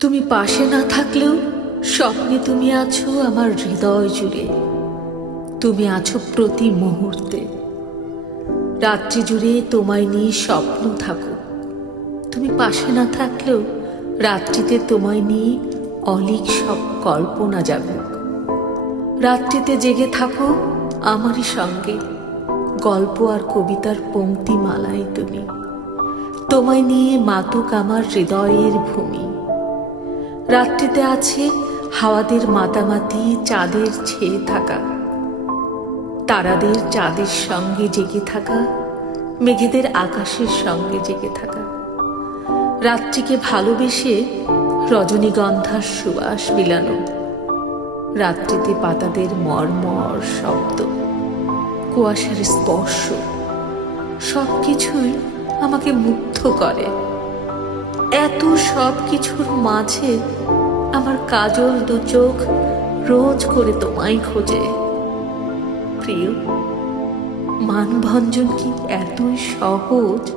তুমি পাশে না থাকলেও স্বপ্নে তুমি আছো আমার হৃদয় জুড়ে। তুমি আছো প্রতি মুহূর্তে। রাত্রি জুড়ে তোমায় নিয়ে স্বপ্ন থাকুক। তুমি পাশে না থাকলেও রাত্রিতে তোমায় নিয়ে অলীক সব কল্পনা জাগুক। রাত্রিতে জেগে থাকো আমারই সঙ্গে, গল্প আর কবিতার পংক্তিমালায় তুমি। তোমায় নিয়ে মাতুক আমার হৃদয়ের ভূমি। রাত্রিতে আছে হাওয়াদের মাতামাতি, চাঁদের ছেয়ে থাকা, তারাদের চাঁদের সঙ্গে জেগে থাকা, মেঘেদের আকাশের সঙ্গে জেগে থাকা। রাত্রিকে ভালোবেসে রজনীগন্ধার সুবাস বিলানো। রাত্রিতে পাতাদের মর্মর শব্দ, কুয়াশার স্পর্শ, সব কিছুই আমাকে মুগ্ধ করে। এত সব কিছুর মাঝে আমার কাজল দু চোখ রোজ করে তোমায় খোঁজে। প্রিয়, মানভঞ্জন কি এতই সহজ?